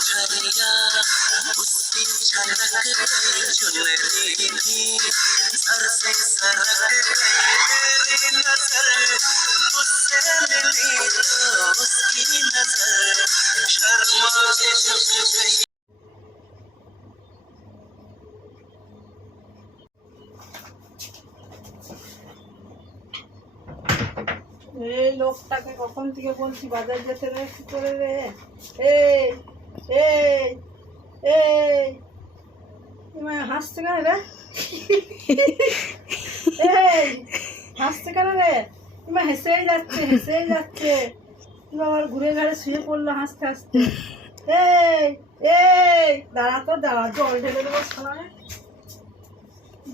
झरिया उसकी झलक गई चुनरी थी सर से सरक गई तेरी नजर उससे मिली तो उसकी नजर शर्मा के झुक गई। এই লোকটাকে কখন থেকে বলছি বাজার যেতে রে, কি করে রে? এই এই এই হাসছে কেন রে? এই হাসছে কেন রে? তোমার হেসেই যাচ্ছে তুমি আবার ঘুরে ঘাড়ে শুয়ে পড়লো হাসতে হাসতে। এই এই দাঁড়া জল ঢেলে দেবো সময়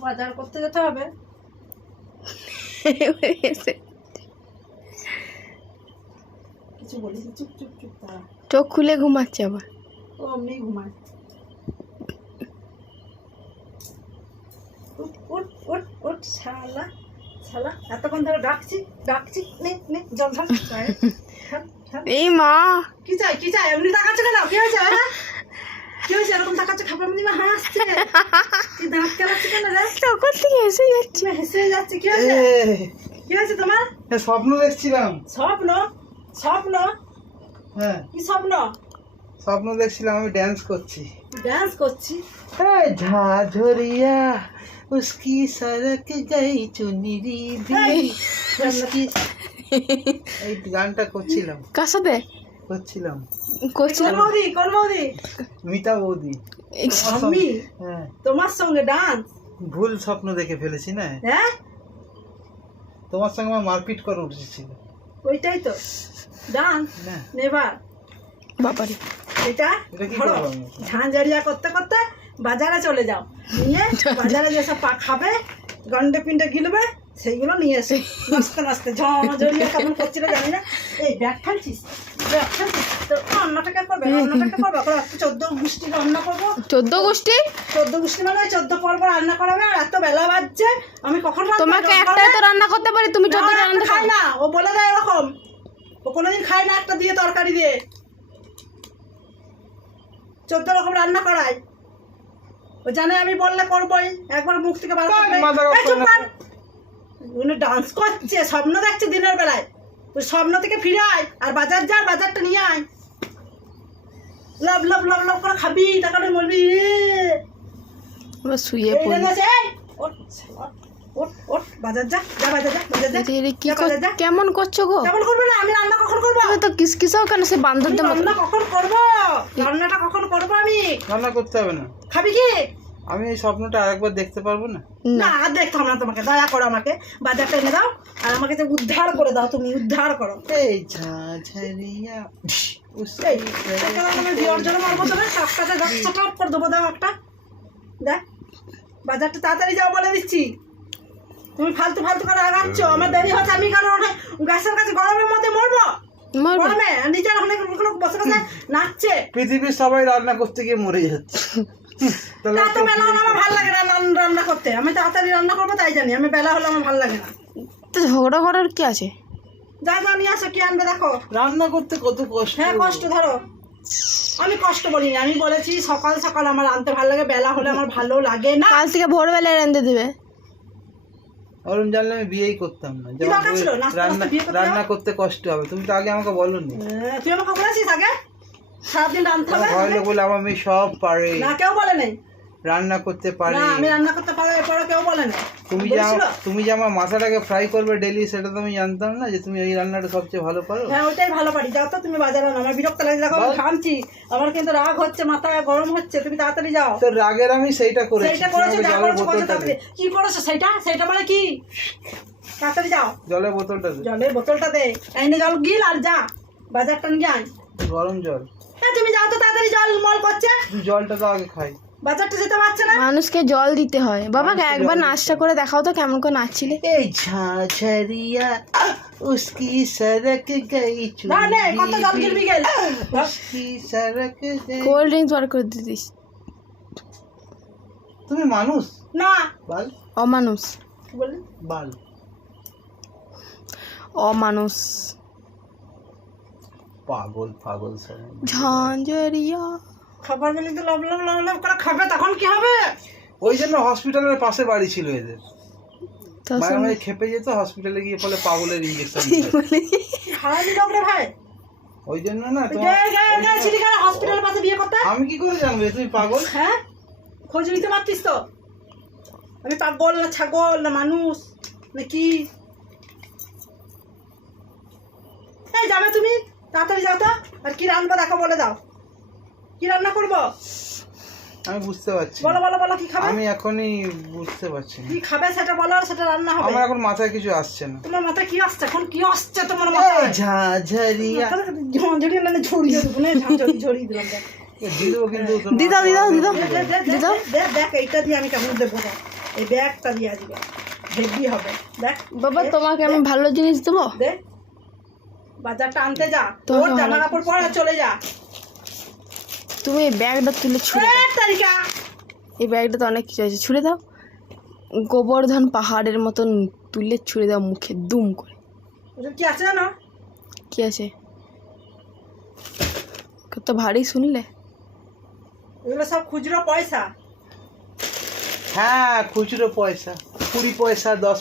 বাজার করতে যেতে হবে। কিছু বলিস চুপ চুপ চুপ দাঁড়া। চোখ খুলে ঘুমাচ্ছে আবার। ও অমনি ঘুমায়। উঠ শালা এতক্ষণ ধরে ডাকছি নে জল ঢাল। এই মা কি চাই এমনি তাকাচ্ছ কেন? কি হয়েছে কি হয়েছে এরকম তাকাচ্ছ? খাবার মধ্যে হাসছে কি দাঁত চালাচ্ছে কেন রে? তখন থেকে হেসে যাচ্ছে কি হয়েছে তোমার? স্বপ্ন দেখছিলাম। স্বপ্ন হ্যাঁ কি স্বপ্ন দেখছিলাম আমি ড্যান্স করছি। ঝাঝরিয়া उसकी सरक गई चुनरी भी उसकी এই গানটা করছিলাম। কার সাথে করছিলাম? কোন বৌদি? মিতা বৌদি। আমি হ্যাঁ তোমার সঙ্গে ডান্স? ভুল স্বপ্ন দেখে ফেলেছি না? হ্যাঁ তোমার সঙ্গে আমার মারপিট করে উঠেছিল। ওইটাই তো ডান্স না নেবার বাবারে। এটা এটা কি ধরো করব আমি? ঝাঁঝারিয়া করতে করতে বাজারে চলে যাও, নিয়ে বাজারে যেসব খাবে গন্ডে পিন্ডে গিলবে সেইগুলো নিয়ে এসে নাচতে ঝাঁঝারিয়া কেমন করছিল জানি না। এই ব্যাগ ফেলছিস তো রান্নাটাকে করবে 14 গোষ্ঠী রান্না করবো। 14 গোষ্ঠী মানে 14 পর্ব রান্না করাবে। আর এত বেলা বাজছে আমি কখন তোমাকে একটাই তো রান্না করতে পারি, তুমি 14 রান্না খাই না। ও বলে দেয় এরকম, ও কোনোদিন খায় না একটা দিয়ে তরকারি দিয়ে 14 রকম রান্না করায়। ও জানে আমি বললে করবোই, একবার মুখ থেকে বার করবে। ডান্স করছে, স্বপ্ন দেখছে দিনের বেলায়। তুই স্বপ্ন থেকে ফিরে আয় আর বাজারটা নিয়ে আয়। লব করে খাবি, তারপরে বলবি শুয়ে পড়ি। বাজার যা। কেমন করছো গো? কেমন করবো না? আমি রান্না কখন করবো? তো কিসকিসাও কেন? সে বান্ধবদের মতো। রান্নাটা কখন করবো আমি? রান্না করতে হবে না। খাবি কি? আমি এই স্বপ্নটা আরেকবার দেখতে পারবো না? না আর দেখতে হবে না তোমাকে। দয়া করো আমাকে বাজারটা এনে দাও আর আমাকে যে উদ্ধার করে দাও। তুমি উদ্ধার করো। এই ঝাঝরিয়া মারবো তোরা সবটাতে করে দেবো। দাও একটা দেখ, বাজারটা তাড়াতাড়ি যাও বলে দিচ্ছি। তুমি ফালতু করে আগাচ্ছ, আমার দেরি হচ্ছে। আমি কারণ গ্যাসের কাছে গরমের মধ্যে মরবো। গরমে নিজের ওখানে বসে বসে নাচছে। পৃথিবীর সবাই রান্না করতে গিয়ে মরে যাচ্ছে। এত বেলা হলে আমার ভালো লাগে না রান্না করতে। আমি তাড়াতাড়ি রান্না করবো তাই জানি। আমি বেলা হলে আমার ভালো লাগে না। তো ঝগড়া করার কি আছে? যা নিয়ে আসো, কি আনবে দেখো। রান্না করতে কত কষ্ট। হ্যাঁ কষ্ট, ধরো। আমি কষ্ট বলিনি, আমি বলেছি সকাল আমার আনতে ভালো লাগে, বেলা হলে আমার ভালো লাগে না। কাল থেকে ভোরবেলায় রাঁধতে দেবে। অরুণ জানলে আমি বিয়েই করতাম না। রান্না করতে কষ্ট হবে। তুমি তো আগে আমাকে বলোনি। তুই আমাকে বলেছিস আগে সারাদিন রান্নতে হবে? ঘরে বলে আমার মেয়ে সব পারে। না কেউ বলে নাই রান্না করতে পারে। না আমি রান্না করতে পারি, এরপরে কেউ বলে না। তুমি যে আমার মাথাটাকে ফ্রাই করবে ডেলি, সেটা তো আমি জানতাম না যে তুমি এই রান্নাটা সবচেয়ে ভালো পারো। হ্যাঁ ওইটাই ভালো পারি। যাও তো তুমি বাজারে না, আমার বিরক্ত লাগে। দেখো আমি ঘামছি, আমার কিন্তু রাগ হচ্ছে, মাথা গরম হচ্ছে। তুমি তাড়াতাড়ি যাও। তো রাগের আমি সেইটা করেছি। কি করেছো সেইটা মানে কি? তাড়াতাড়ি যাও। জলের বোতলটা দে। এনে জল গিল আর যা বাজারটা নিয়ে আয়। গরম জল। হ্যাঁ তুমি যাও তো তাড়াতাড়ি, জল মল করছে। জলটা তো আগে খাই। বাজারটা যেতে পারছে না। মানুষকে জল দিতে হয়। বাবাকে একবার নাচটা করে দেখাও তো কেমন করে নাচছিলে। এই ঝাঝরিয়া उसकी सरक गई চুনরি কত জল গিলবি গেল। उसकी सरक गई। কোল্ড ড্রিঙ্কস বার করে দিতিস। তুমি মানুষ না বাল? অমানুষ। কি বললি? বাল অমানুষ। পাগল সব। ঝাঁঝরিয়া খাবার গেলে তো লব লব লব লব করে খাবে, তখন কি হবে? ওই জন্য হসপিটালের পাশে বাড়ি ছিল এদের। তো মাঝে মাঝে খেপে যেত, হসপিটালে গিয়ে বলে পাগলের ইঞ্জেকশন। হারামি লোক রে ভাই। ওই জন্য না হসপিটালের পাশে বিয়ে করতে আমি কি করে জানবে তুমি পাগল? হ্যাঁ, খোঁজ নিতে পারতিস তো। আমি পাগল না ছাগল না মানুষ নাকি? এই যাবে তুমি, তাড়াতাড়ি যাও তো। আর কি রান্না দেখো বলে দাও, কি রান্না করবো আমি বুঝতে পারছি বলো বলো বলো, কি খাবে? আমি এখনই বুঝতে পারছি না। কি খাবে সেটা বলো, আর সেটা রান্না হবে। আমার এখন মাথায় কিছু আসছে না। তোমার মাথায় কি আসছে এখন? কি আসছে তোমার মাথায়? ঝাঝরিয়া ঝড়িয়ে মানে ঝরিয়ে দেবো না, ঝরিয়ে দিলাম। দেখ দিদো কিন্তু দিদাও দিদাও দিদাও দিদাও। দেখ এইটা দিয়ে আমি কেমন দেবো, দেখ এই ব্যাগটা দিয়ে আসবে, হেভি হবে। দেখ বাবা তোমাকে আমি ভালো জিনিস দেবো। দেখ, বাজারটা আনতে যা, তো তোর জামা কাপড় পরে চলে যা। তুমি এই ব্যাগটা তুলে ছুঁড়ে দাও। তারিকা এই ব্যাগটা তো অনেক কিছু আছে, ছুঁড়ে দাও। গোবর্ধন পাহাড়ের মতন তুলে ছুঁড়ে দাও মুখে দুম করে। ওদের কি আছে জানো? কি আছে? কত ভারী শুনলে। এগুলো সব খুচরো পয়সা। হ্যাঁ খুচরো পয়সা, 20 পয়সা 10